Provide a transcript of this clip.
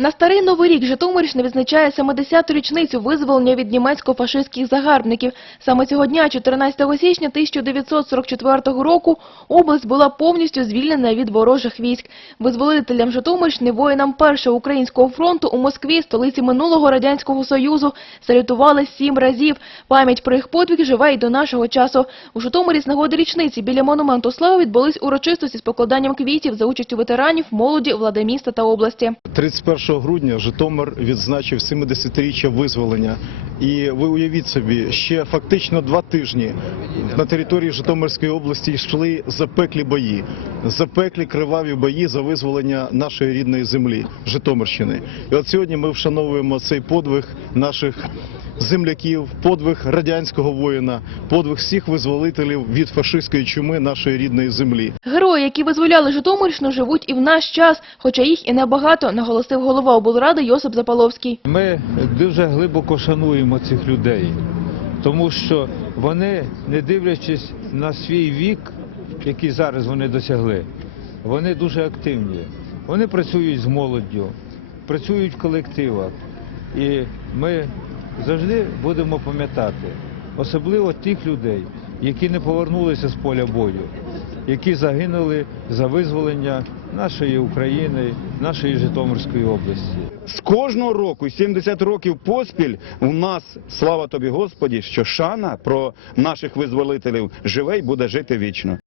На старий новий рік Житомирщина відзначає 70-ту річницю визволення від німецько-фашистських загарбників. Саме цього дня, 14 січня 1944 року, область була повністю звільнена від ворожих військ. Визволителям Житомирщини, воїнам Першого українського фронту у Москві, столиці минулого радянського союзу, салютували сім разів. Пам'ять про їх подвиг живе й до нашого часу. У Житомирі з нагоди річниці біля монументу слави відбулись урочистості з покладанням квітів за участю ветеранів, молоді, влади міста та області. 31 грудня Житомир відзначив 70-річчя визволення. І ви уявіть собі, ще фактично два тижні на території Житомирської області йшли запеклі бої, запеклі криваві бої за визволення нашої рідної землі, Житомирщини. І от сьогодні ми вшановуємо цей подвиг наших земляків, подвиг радянського воїна, подвиг всіх визволителів від фашистської чуми нашої рідної землі. Герої, які визволяли Житомирщину, живуть і в наш час, хоча їх і небагато, наголосив голова облради Йосип Заполовський. Ми дуже глибоко шануємо цих людей, тому що вони, не дивлячись на свій вік, який зараз вони досягли, вони дуже активні. Вони працюють з молоддю, працюють в колективах. І ми завжди будемо пам'ятати, особливо тих людей, які не повернулися з поля бою, які загинули за визволення нашої України, нашої Житомирської області. З кожного року, і 70 років поспіль, у нас, слава тобі Господі, що шана про наших визволителів живе й буде жити вічно.